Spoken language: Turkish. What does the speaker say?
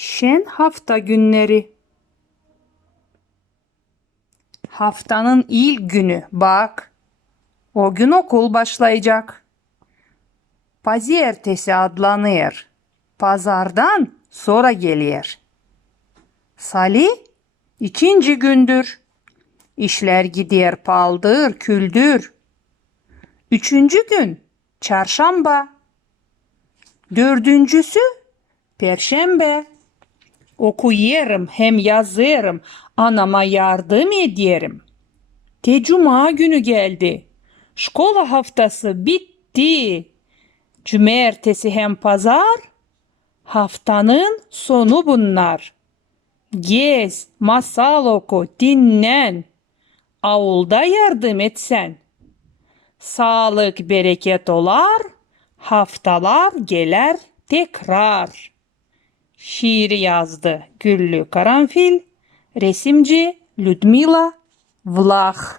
Şen hafta günleri. Haftanın ilk günü bak. O gün okul başlayacak. Pazartesi adlanır. Pazardan sonra geliyor. Salı ikinci gündür. İşler gider paldır küldür. Üçüncü gün çarşamba. Dördüncüsü perşembe. Okuyarım hem yazarım, anama yardım ederim. Cuma günü geldi. Şkola haftası bitti. Cumartesi hem pazar, haftanın sonu bunlar. Gez, masal oku, dinlen. Avulda yardım etsen. Sağlık bereket olar, haftalar gelir tekrar. Şiir yazdı Güllü Karanfil, resimci Ludmila Vlah.